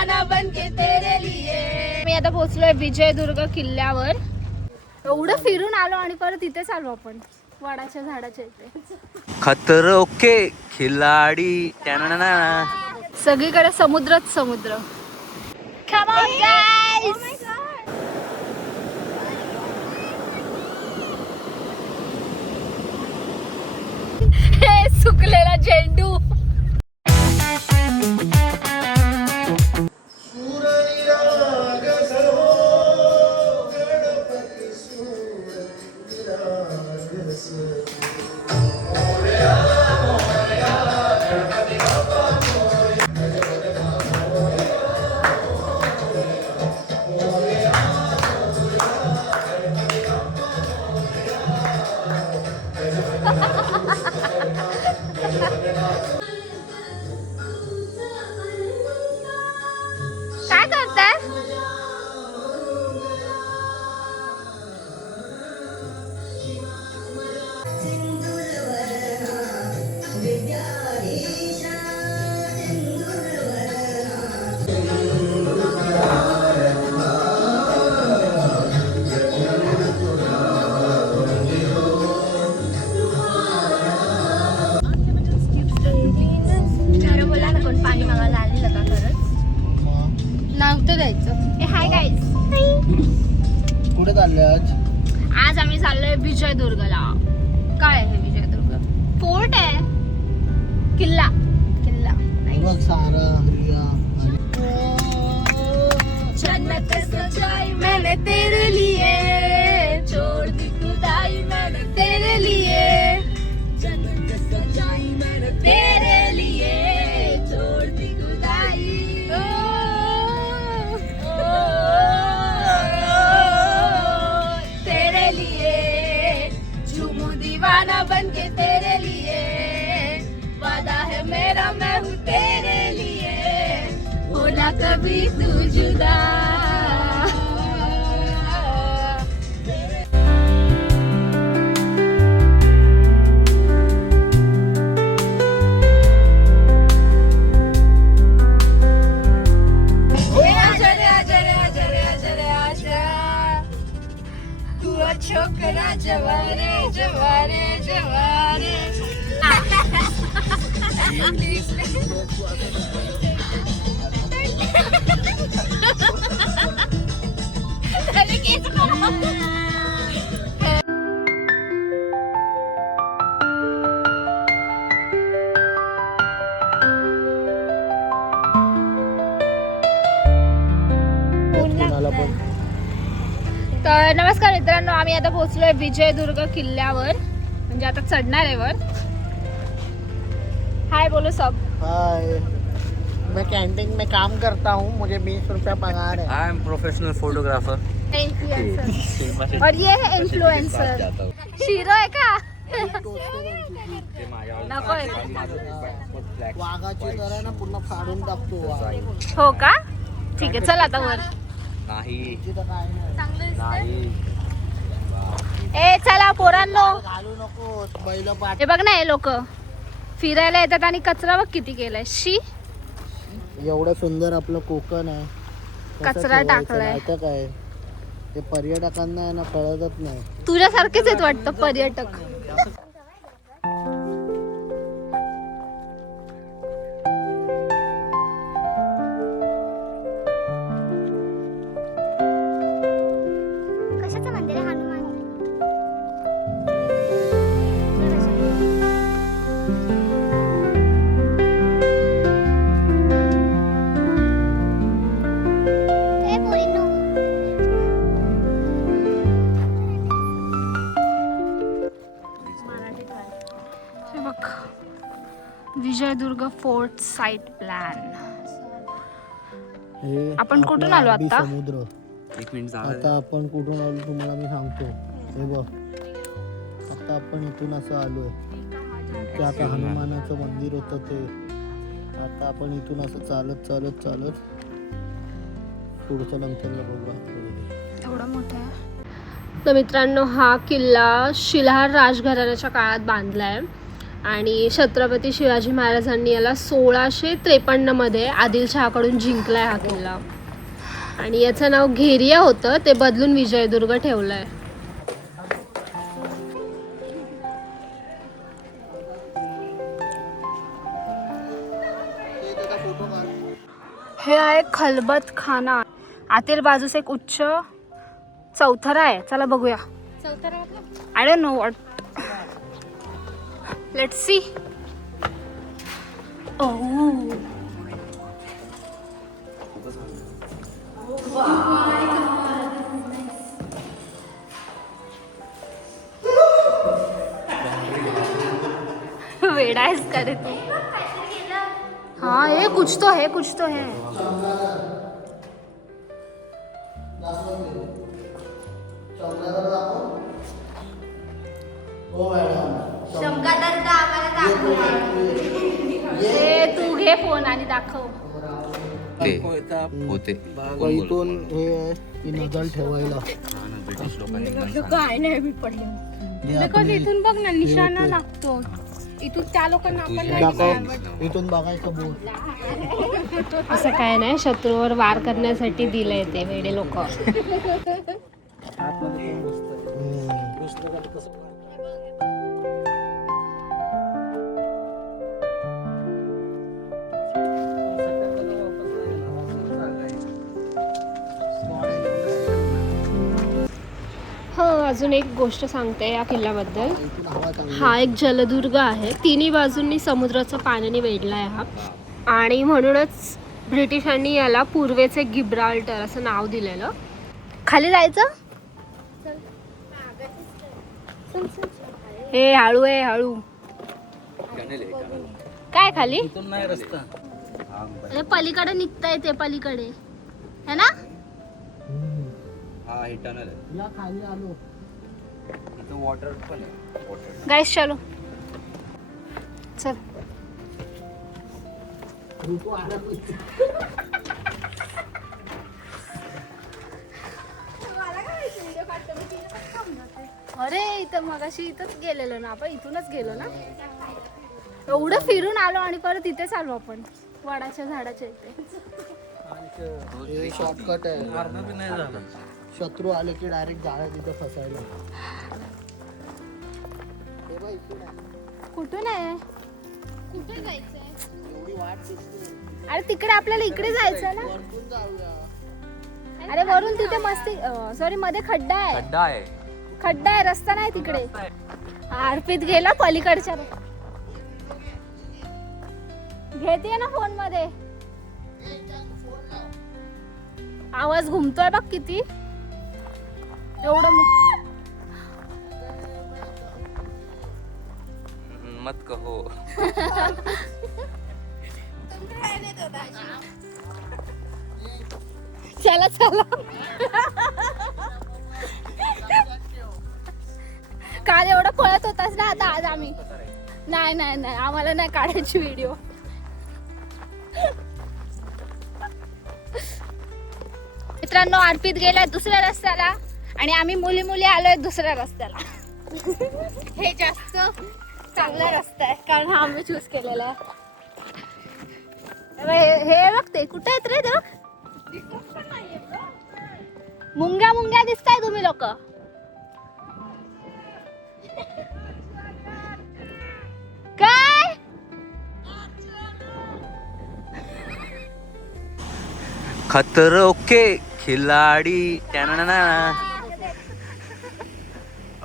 दीवाना बनके तेरे लिए। मी आता पोहोचलोय विजयदुर्ग किल्ल्यावर. एवढं फिरून आलो आणि परत इथेच आलो आपण वडाच्या झाडाच्या इथे. खतरो के खिलाडी. सगळीकडे समुद्रच समुद्र. Come on guys. हे सुकलेला झेंडू. काय करताय? बोला ना, कोण पाणी मागायला आलेलं का खरंच? नव्हतं द्यायचं. Hi guys. कुठे चालले आज? आज आम्ही चाललोय विजयदुर्गला. काय आहे विजयदुर्ग? फोर्ट आहे. किल्ला. बघ सारा रिया जन्नत सजाई मैंने तेरे लिए, छोड़ दी खुदाई मैंने तेरे लिए. जन्नत सजाई मैंने तेरे लिए, छोड़ दी खुदाई. तेरे लिए झूमूं दीवाना बनके तेरे लिए. वादा है मेरा मैं हूँ तेरे लिए, होना कभी तू जुदा. छोकरा जवारे जवारे जवारे. तर नमस्कार मित्रांनो, आम्ही आता पोहोचलोय विजयदुर्ग किल्ल्यावर. म्हणजे आता चढणार आहे वर. हाय बोलो सब. हाय, मैं कैंटीन में काम करता हूँ, मुझे 20 रुपया पगार है. I am professional photographer. Influencer. और ये है इन्फ्लुएंसर. शिरो आहे का? नको आहे. वाघाची तर आहे ना, पूर्ण फाडून टाकतो वाघ. हो का? ठीक आहे, चल आता वर. नाही तिथं काय नाही. नाही. ए चला पोरांनो. घालू नको बैल पाठ. हे बघ ना, हे लोक फिरायला येतात आणि कचरा बघ किती केलाय. शी. एवढं सुंदर आपलं कोकण आहे, कसं कचरा ठेवायचं टाकलाय. नाहीतर काय ते पर्यटकांना आहे ना कळतच नाही. तुझ्यासारखेच आहेत वाटतं पर्यटक. कशाचं मंदिर आहे? Hanuman. Vijaydurg fort site plan. हे आपण कुठून आपला आलो अरबी आता? समुद्र. एक मिनिट आता आपण कुठून आलो तुम्हाला मी सांगतो. हे बघ, आता आपण इथून असं आलोय. ते आता हनुमानाचं मंदिर होतं ते. आता आपण इथून असं चालत चालत चालत पुढचं लंकेला बघू. एवढा मोठा आहे. तर मित्रांनो, हा किल्ला शिलाहार राजघराण्याच्या काळात बांधला आहे आणि छत्रपती शिवाजी महाराजांनी याला 1653 मध्ये आदिलशहाकडून जिंकलाय हा किल्ला. आणि याचं नाव घेरिया होतं, ते बदलून विजयदुर्ग ठेवलंय. हे आहे खलबत खाना. आतील बाजूस एक उच्च चौथरा आहे. चला बघूया. I don't know what. Let's see. Oh, वेडा आहेस का रे तू? हाँ, ये कुछ तो है, कुछ तो है. तू घे फोन आणि दाखव. ते होते इथून हे आहे की नजर ठेवायला. ब्रिटिश लोकांनी काय नाही मी पडले. इथून बघ ना, निशाणा लागतो. इथून त्या लोकांना आपण इथून बघायचं बोट. असं काय नाही, शत्रूवर वार करण्यासाठी दिलंय ते वेडे लोक. हो, अजून एक गोष्ट सांगते या किल्ल्याबद्दल. हा एक जलदुर्ग आहे. तिन्ही बाजूंनी समुद्राचं पाण्याने वेढलाय हा. आणि म्हणूनच ब्रिटिशांनी याला पूर्वेचे गिब्राल्टर असं नाव दिलेलं. खाली जायचं. हे हळू आहे, हळू. काय खाली नाही रस्ता. हे पलीकडे निघता येते, पलीकडे है ना. हा, हे टनल आहे. या खाली आलो. इथं वॉटर पण आहे. वॉटर. गाइस चलो चल. अरे इथं मगाशी इथंच गेलेलो ना आपण. इथूनच गेलो ना. एवढं फिरून आलो आणि परत इथेच आलो आपण, वडाच्या झाडाच्या इथे. शॉर्टकट आहे. शत्रू आले की डायरेक्ट जागा तिथे फसायला. कुठून आहे? कुठे जायचंय? एवढी वाट दिसते. अरे तिकडे आपल्याला इकडे जायचं ना. वरतून जाऊया. अरे वरून तिथे मस्ती, सॉरी मध्ये खड्डा आहे. खड्डा आहे. खड्डा आहे, रस्ता नाही तिकडे. अर्पित गेला पलीकडच्या. घेते ना फोन मध्ये. आवाज घुमतोय बघ किती. एवढं मत कहो. चला चला. काल एवढं पळत होतास ना, आता आज आम्ही नाही नाही नाही, आम्हाला नाही काढायची व्हिडिओ. मित्रांनो, अर्पित गेलाय दुसऱ्या रस्त्याला आणि आम्ही मुली मुली आलोय दुसऱ्या रस्त्याला. हे जास्त चांगला रस्ता आहे कारण हा आम्ही चूज केलेला आहे. हे बघ ते कुठे आहेत रे. मुंग्या मुंग्या दिसताय तुम्ही लोक. काय खतरो के खिलाडी.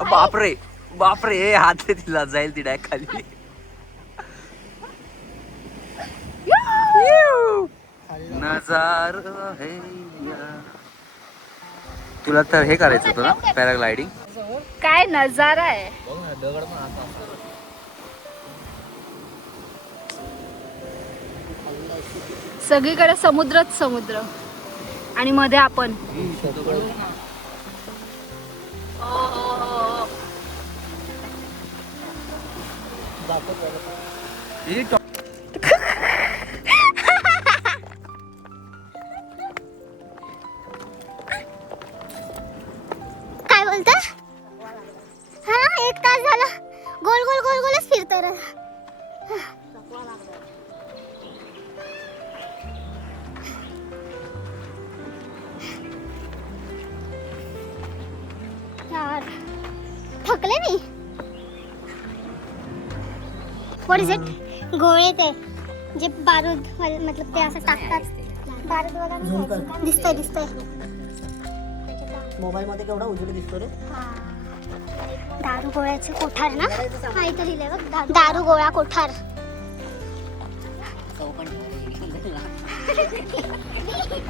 बापरे बापरे, हात तिला जाईल ती डायरेक्ट खाली. नजार है या. तुला तर हे करायचं होतं ना, पॅराग्लायडिंग. काय नजारा आहे. सगळीकडे समुद्रच समुद्र आणि मध्ये आपण. काय बोलता? हा, 1 तास झाला गोल गोल गोल गोलच फिरतोय. नाही. What is it? गोळे ते जे बारूद मतलब ते असं टाकतात. बारूद वगैरे दिसतंय दिसतंय. मोबाईल मध्ये केवढा उजेड दिसतो रे. दारू गोळ्याचे कोठार ना. हा इथं लिहिलंय बघ, दारू गोळा कोठार.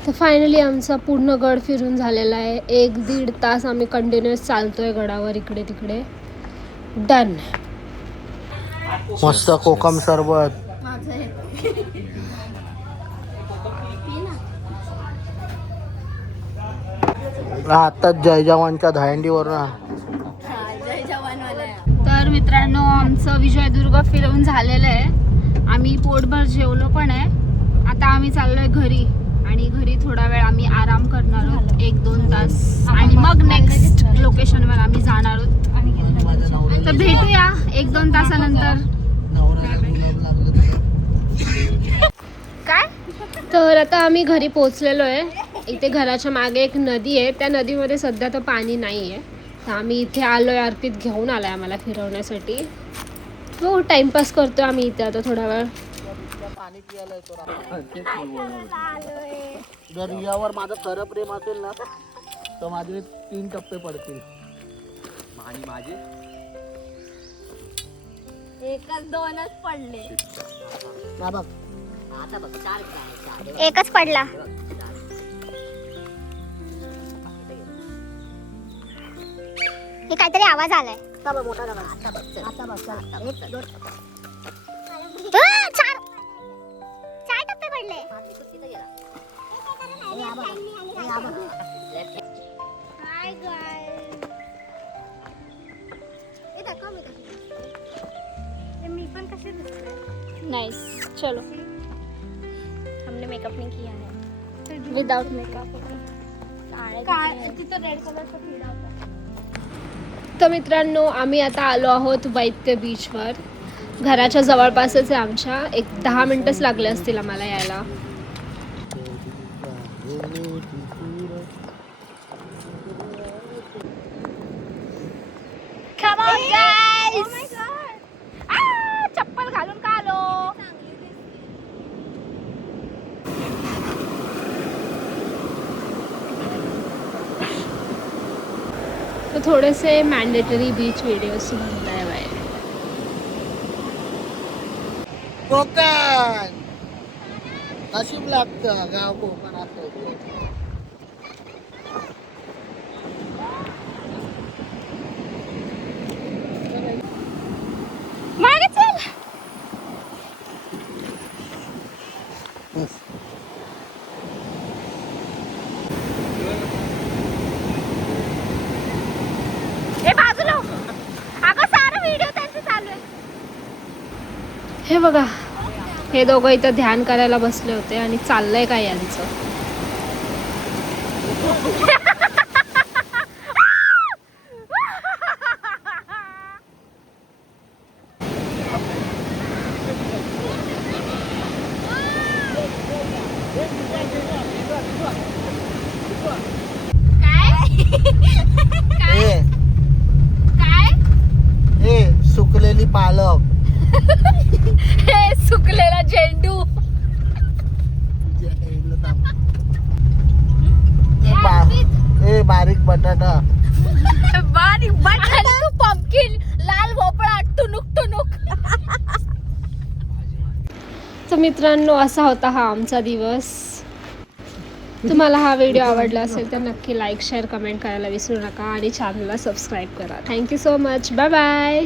तर फायनली आमचा पूर्ण गड फिरून झालेला आहे. 1-1.5 तास आम्ही कंटिन्युअस चालतोय गडावर इकडे तिकडे. डन. मस्त कोकम सरबत. आता जय जवानच्या दहीहंडीवर ना. तर मित्रांनो आमचं विजयदुर्ग फिरवून झालेलं आहे. आम्ही पोटभर जेवलो पण आहे. आता आम्ही चाललोय घरी आणि घरी थोडा वेळ आम्ही आराम करणार आहोत 1-2 तास आणि मग नेक्स्ट लोकेशनवर आम्ही जाणार आहोत. तर भेटूया 1-2 तासानंतर. काय तर आता आम्ही घरी पोहोचलेलो आहे. इथे घराच्या मागे एक नदी आहे. त्या नदीमध्ये सध्या तर पाणी नाही आहे. तर आम्ही इथे आलोय. अर्पित घेऊन आलाय आम्हाला फिरवण्यासाठी. हो टाइमपास करतोय आम्ही इथे आता थोडा वेळ. पाणी पियाला येतो. जर यावर माझं खरं प्रेम असेल ना तर माझे 3 टप्पे पडतील. आणि माझे एकच 2च पडले. ना बघ एकच पडला. हे काहीतरी आवाज आलाय. मोठा चार टप्पे पडले. Hi guys. हे दाखव मी कशी दिसते. मी पण कशी दिसते. नाइस. चलो हमने मेकअप नहीं किया है. Without makeup. तिथं रेड कलरचा किडा होता. तर मित्रांनो आम्ही आता आलो आहोत वैद्य बीचवर. घराच्या जवळपासच आहे आमच्या. 10 मिनिटच लागले असतील आम्हाला यायला. Come on guys. Oh my god. चप्पल घालून का आलो? तर थोडेसे मॅन्डेटरी बीच व्हिडिओज बनताय बाहेर. कोकण नशीब लागतं गाव कोकणात. मागे चल. ए बाजूला. अगं सारा व्हिडिओ त्यांचे चालू आहे. हे बघा हे दोघं इथं ध्यान करायला बसले होते आणि चाललंय काय यांचं. ए काय? ए सुकलेली पालक. हे सुकलेला झेंडू. ए बारीक बटाटा. बारीक बटाटा. तू पंपकिन. लाल भोपळा. टुनुक टुनुक. तर मित्रांनो असा होता हा आमचा दिवस. तुम्हाला हा व्हिडिओ आवडला असेल तर नक्की लाईक शेअर कमेंट करायला विसरू नका आणि चॅनलला सबस्क्राईब करा. Thank you so much. Bye bye.